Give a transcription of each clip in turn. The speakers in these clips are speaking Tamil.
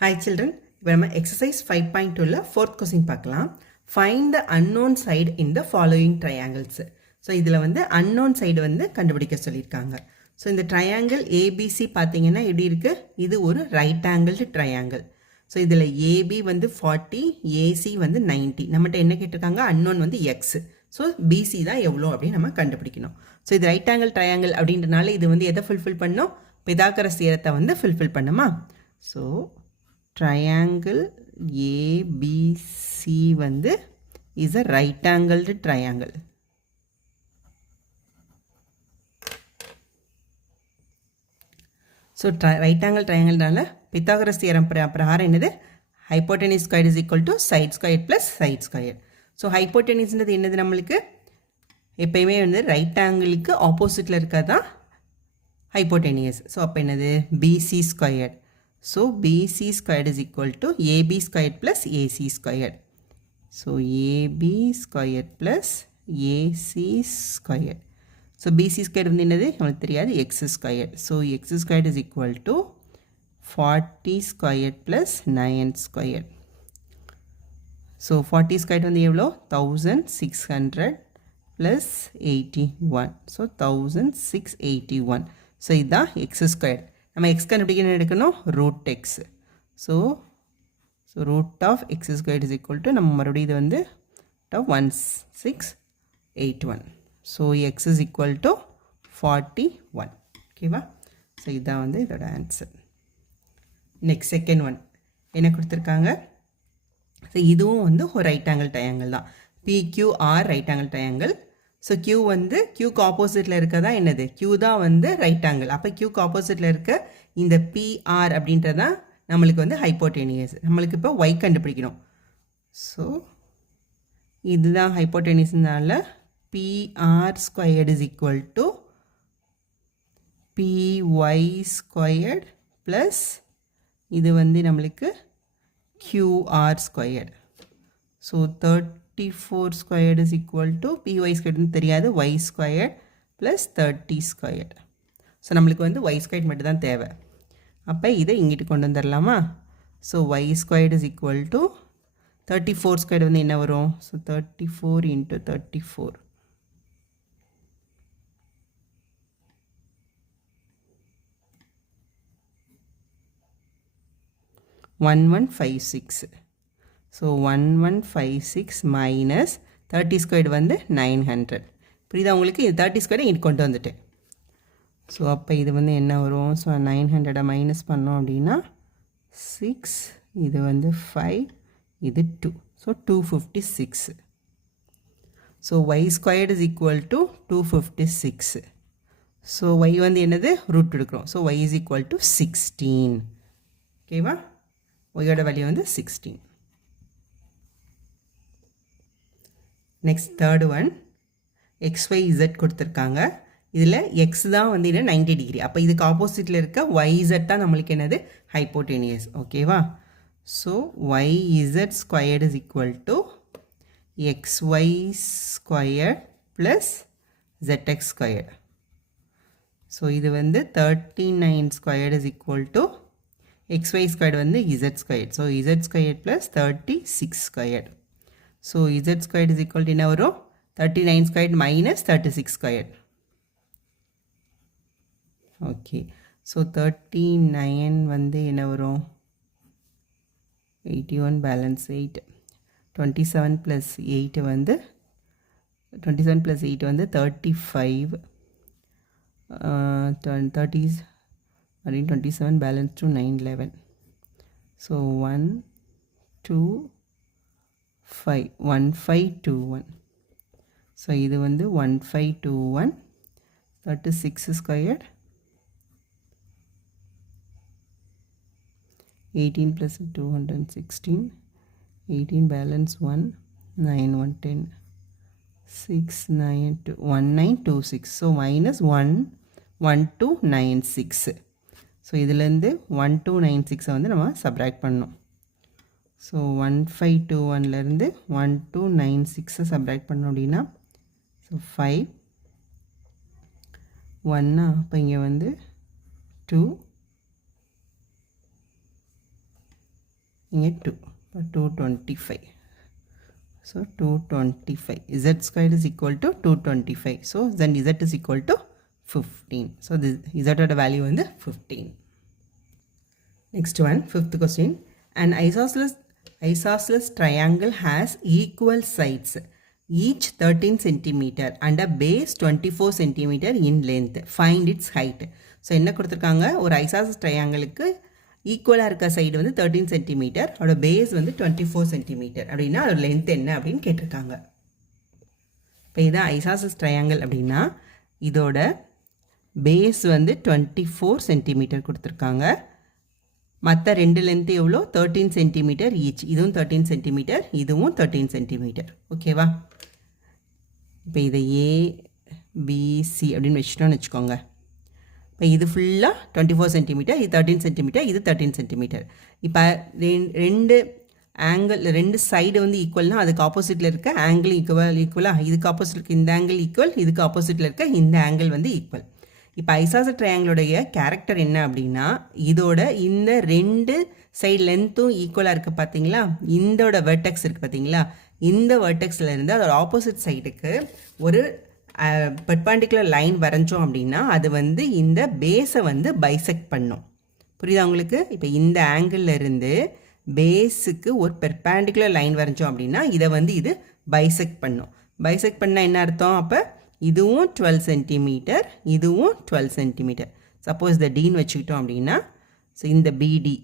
Hi children, இப்போ நம்ம exercise 5.2ல fourth question பார்க்கலாம். Find the unknown side in the following triangles. So இதில் வந்து unknown side வந்து கண்டுபிடிக்க சொல்லியிருக்காங்க. ஸோ இந்த triangle ABC பார்த்தீங்கன்னா எப்படி இருக்கு? இது ஒரு right angled triangle. ஸோ இதில் AB வந்து 40, AC வந்து 90. நம்மகிட்ட என்ன கேட்டிருக்காங்க? unknown வந்து X. ஸோ BC தான் எவ்வளோ அப்படின்னு நம்ம கண்டுபிடிக்கணும். ஸோ இது ரைட் ஆங்கிள் ட்ரையாங்கிள் அப்படின்றனால இது வந்து எதை ஃபுல்ஃபில் பண்ணும்? பிதாகரஸ் தியரத்தை வந்து ஃபுல்ஃபில் பண்ணுமா? ஸோ triangle ABC வந்து is a right angled triangle. So right angle triangle நால Pythagoras theorem பிரகாரம் என்னது? Hypotenuse squared is equal to side squared plus side squared. So hypotenuse என்னது நம்மளுக்கு? எப்பயுமே வந்து right angle-க்கு opposite-ல இருக்கதான் hypotenuse. So அப்ப என்னது? BC squared. So BC squared is equal to AB squared plus AC squared. So AB squared plus AC squared. So BC squared வந்து என்னது? நமக்கு தெரியாது X squared. So X squared is equal to 40 squared plus 9 squared. So 40 squared வந்து எவ்வளோ? 1600 plus 81. So 1681. So இதுதான் X squared. நம்ம x கண்டுபிடிக்க எடுக்கணும் root x. So root of x squared is equal to நம்ம மறுபடியும் இது வந்து 1681. So x is equal to 41. ஓகேவா? ஸோ இதுதான் வந்து இதோட ஆன்சர். நெக்ஸ்ட் செகண்ட் ஒன் என்ன கொடுத்துருக்காங்க? ஸோ இதுவும் வந்து ஒரு ரைட் ஆங்கிள் ட்ரையாங்கிள் தான். PQR right angle triangle. So Q வந்து Qக்கு ஆப்போசிட்டில் இருக்கதா என்னது? Q தான் வந்து ரைட் ஆங்கிள். அப்போ Qக்கு ஆப்போசிட்டில் இருக்க இந்த PR அப்படின்றதான் நம்மளுக்கு வந்து ஹைப்போடெனியஸ். நம்மளுக்கு இப்போ Y கண்டுபிடிக்கணும். ஸோ இதுதான் ஹைப்போடெனியஸ்னால PR squared is equal to PY squared plus இது வந்து நம்மளுக்கு QR squared. So 34 squared is equal to py squared தெரியாது y squared plus 30 squared. So நம்மளுக்கு வந்து y squared மட்டும் தான் தேவை. அப்போ இதை இங்கிட்டு கொண்டு வந்துடலாமா? So y squared is equal to 34 squared வந்து என்ன வரும்? So 34 into 34. One 156. So 1156 minus 30 squared வந்து 900. புரியுதா உங்களுக்கு? இது 30 ஸ்கொயர்டு இங்கே கொண்டு வந்துட்டேன். ஸோ அப்போ இது வந்து என்ன வரும்? ஸோ 900 மைனஸ் பண்ணோம் அப்படின்னா 6, இது வந்து 5, இது 2. So 256. So y squared is equal to 256. So y வந்து என்னது? ரூட் எடுக்கிறோம். So y is equal to 16. ஓகேவா? ஒய்யோட வேல்யூ வந்து 16. நெக்ஸ்ட் தேர்ட் ஒன் XYZ கொடுத்துருக்காங்க. இதில் X தான் வந்து என்ன 90 டிகிரி. அப்போ இதுக்கு ஆப்போசிட்டில் இருக்க YZ தான் நம்மளுக்கு என்னது? ஹைப்போடெனியஸ். ஓகேவா? So YZ squared is equal to XY squared plus ZX squared. So இது வந்து 39 squared is equal to XY squared வந்து Z squared. So Z squared plus 36 squared. So Z squared is equal to என்ன வரும்? 39 squared minus 36 squared. Okay. So 39 வந்து என்ன வரும்? 81 balance 8. 27 plus 8 வந்து 27 plus 8 வந்து 35. 30s again 27 balance to 9 11. So 1 2 5 1521. So இது வந்து 1521. 36 squared 18 plus 216. 18 balance 1 9 110 6 9 2 1926. So minus 1296. So இதுலேருந்து 1296 வந்து நம்ம சப்ராக்ட் பண்ணணும். ஸோ 1521லேருந்து 1296 சப்ராக்ட் பண்ணோம் அப்படின்னா ஸோ 5 1 அப்போ இங்கே வந்து 2 இங்கே 2, 225. So 225. Z squared is equal to 225. So then Z is equal to 15. So this Z oda value வந்து 15. Next one, fifth question. An isosceles triangle has equal sides, each 13 centimeter and a base 24 centimeter in length. Find its height. So என்ன கொடுத்திருக்காங்க, ஒரு isosceles triangleக்கு ஈக்குவலாக இருக்க சைடு வந்து 13 சென்டிமீட்டர், அதோட பேஸ் வந்து 24 சென்டிமீட்டர் அப்படின்னா அதோட லென்த் என்ன அப்படின்னு கேட்டிருக்காங்க. இப்போ இதான் ஐசாசஸ் ட்ரையாங்கிள் அப்படின்னா இதோட பேஸ் வந்து 24 சென்டிமீட்டர் கொடுத்துருக்காங்க. மற்ற ரெண்டு லென்த்து எவ்வளோ, 13 சென்டிமீட்டர் ஈச். இதுவும் 13 சென்டிமீட்டர், இதுவும் 13 சென்டிமீட்டர். ஓகேவா? இப்போ இதை ஏபிசி அப்படின்னு வச்சுட்டோன்னு வச்சுக்கோங்க. இப்போ இது ஃபுல்லாக 24 சென்டிமீட்டர், இது 13 சென்டிமீட்டர், இது 13 சென்டிமீட்டர். இப்போ ரெண்டு சைடு வந்து ஈக்குவல்னால் அதுக்கு ஆப்போசிட்டில் இருக்க ஆங்கிள் ஈக்குவலாக, இதுக்கு ஆப்போசிட் இருக்க இந்த ஆங்கிள் ஈக்குவல், இதுக்கு ஆப்போசிட்டில் இருக்க இந்த ஆங்கிள் வந்து ஈக்குவல். இப்போ ஐசாசல் ட்ரையாங்கிளோடைய கேரக்டர் என்ன அப்படின்னா இதோட இந்த ரெண்டு சைடு லென்த்தும் ஈக்குவலாக இருக்குது பார்த்தீங்களா, இந்தோட வெர்டெக்ஸ் இருக்குது பார்த்தீங்களா, இந்த வெர்டெக்ஸில் இருந்து அதோட ஆப்போசிட் சைடுக்கு ஒரு பெர்பெண்டிகுலர் லைன் வரைஞ்சோம் அப்படின்னா அது வந்து இந்த பேஸை வந்து பைசெக்ட் பண்ணும். புரியுதா உங்களுக்கு? இப்போ இந்த ஆங்கிளில் இருந்து பேஸுக்கு ஒரு பெர்பெண்டிகுலர் லைன் வரைஞ்சோம் அப்படின்னா இதை வந்து இது பைசெக்ட் பண்ணும். பைசெக்ட் பண்ணால் என்ன அர்த்தம், அப்போ இதுவும் 12 சென்டிமீட்டர், இதுவும் 12 சென்டிமீட்டர். சப்போஸ் இந்த டீன்னு வச்சுக்கிட்டோம் அப்படின்னா ஸோ இந்த பிடி,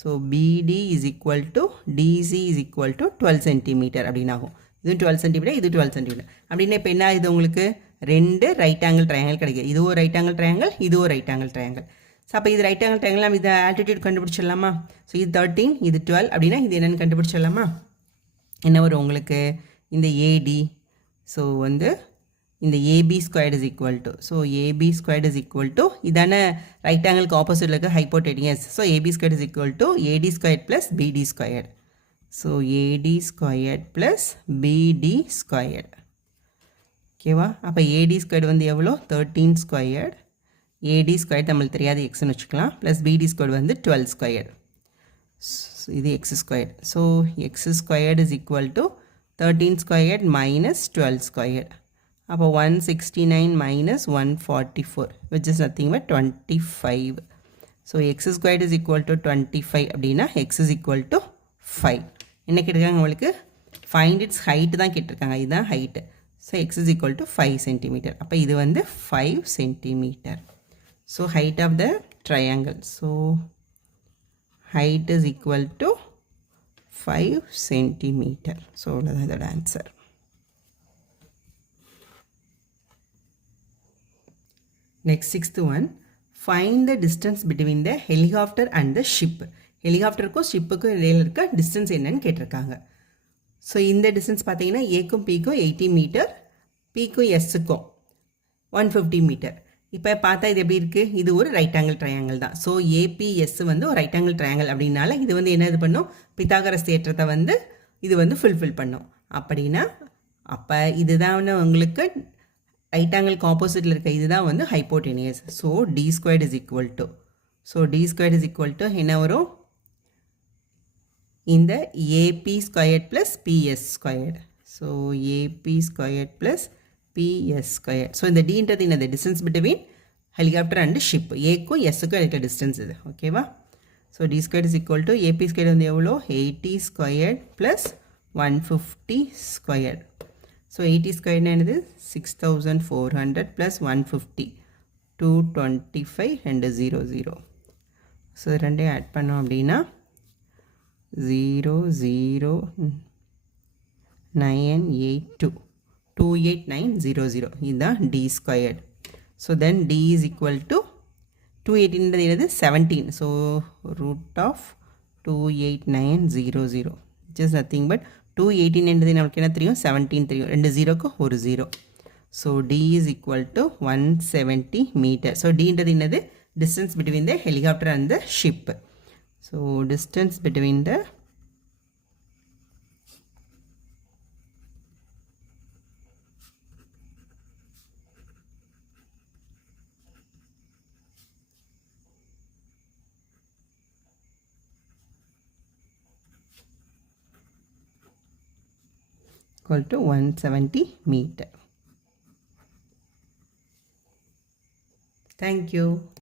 so BD is equal to DC is equal to 12 centimetre அப்படின்னு ஆகும். இது 12 சென்டிமீட்டர், இது 12 சென்டிமீட்டர் அப்படின்னா இப்போ என்ன இது உங்களுக்கு ரெண்டு ரைட் ஆங்கிள் ட்ரையாங்கிள் கிடைக்கும். இது ஒரு ரைட் ஆங்கிள் ட்ரையாங்கிள், இது ஒரு ரைட் ஆங்கிள் ட்ரையாங்கிள். ஸோ அப்போ இது ரைட் ஆங்கிள் ட்ரையாங்கிள், நம்ம இதை ஆல்டிடியூட் கண்டுபிடிச்சிடலாமா? ஸோ இது 13, இது 12 அப்படின்னா இது என்னென்னு கண்டுபிடிச்சிடலாமா? என்ன வரும் உங்களுக்கு, இந்த ஏடி, ஸோ வந்து இந்த AB squared is equal to, so AB squared is equal to இதான ரைட் ஆங்கிளுக்கு ஆப்போசிட்டில் இருக்க hypotenuse. So AB squared is equal to AD squared plus BD squared. So AD squared plus BD squared. ஓகேவா? அப்போ AD squared வந்து எவ்வளோ, 13 squared. AD squared நம்மளுக்கு தெரியாது எக்ஸ்னு வச்சுக்கலாம். ப்ளஸ் BD squared வந்து 12 squared. இது X squared. So X squared is equal to 13 squared minus 12 squared. அப்போ 169 minus 144 which is nothing but 25. So x squared is equal to 25 அப்படின்னா x is equal to 5. என்ன கேட்டிருக்காங்க உங்களுக்கு, ஃபைண்ட் இட்ஸ் ஹைட் தான் கேட்டிருக்காங்க. இதுதான் height. So X is equal to 5 centimetre. அப்போ இது வந்து 5 centimetre. So height of the triangle, so height is equal to 5 centimetre. So அவ்வளோதான் இதோட answer. Next sixth one, find the distance between the helicopter and the ship. ஹெலிகாப்டருக்கும் ஷிப்புக்கும் இடையில் இருக்க டிஸ்டன்ஸ் என்னன்னு கேட்டிருக்காங்க. ஸோ இந்த டிஸ்டன்ஸ் பார்த்தீங்கன்னா ஏக்கும் பிக்கும் 80 மீட்டர், பிக்கும் எஸ்ஸுக்கும் 150 மீட்டர். இப்போ பார்த்தா இது எப்படி இருக்குது, இது ஒரு ரைட் ஆங்கிள் ட்ரையாங்கிள் தான். ஸோ ஏபிஎஸ் வந்து ஒரு ரைட் ஆங்கிள் ட்ரையாங்கிள் அப்படின்னால இது வந்து என்ன இது பண்ணும், பித்தாகரஸ் தேற்றத்தை வந்து இது வந்து ஃபுல்ஃபில் பண்ணும். அப்படின்னா அப்போ இதுதான் உங்களுக்கு ரைட் ஆங்கிளுக்கு ஆப்போசிட்டில் இருக்க இதுதான் வந்து hypotenuse. So D squared is equal to, so D squared is equal to என்ன வரும், இந்த AB squared plus BS squared. So AB squared plus BS squared. So இந்த டீன்றது என்னது, distance between helicopter and ship. ஏக்கும் எஸ்ஸுக்கும் இருக்க டிஸ்டன்ஸ் இது. ஓகேவா? So D squared is equal to AB squared வந்து எவ்வளோ, 80 ஸ்கொயர்ட் ப்ளஸ் 150 ஸ்கொயர்ட். ஸோ 80 ஸ்கொயர்ட்னா என்னது, 6400 ப்ளஸ் 150 225 ரெண்டு 00. ஸோ ரெண்டையும் ஆட் பண்ணோம் அப்படின்னா 00982 28900. இதுதான் D squared. So then D is equal to 218 என்னது 17. So root of 28900 just nothing but 218 என்றது நமக்கு என்ன தெரியும், 17 தெரியும், ரெண்டு ஜீரோக்கு ஒரு zero. So D is equal to 170 metre. ஸோ டின்றது என்னது, distance between the helicopter and the ship. So distance between the equal to 170 meter. Thank you.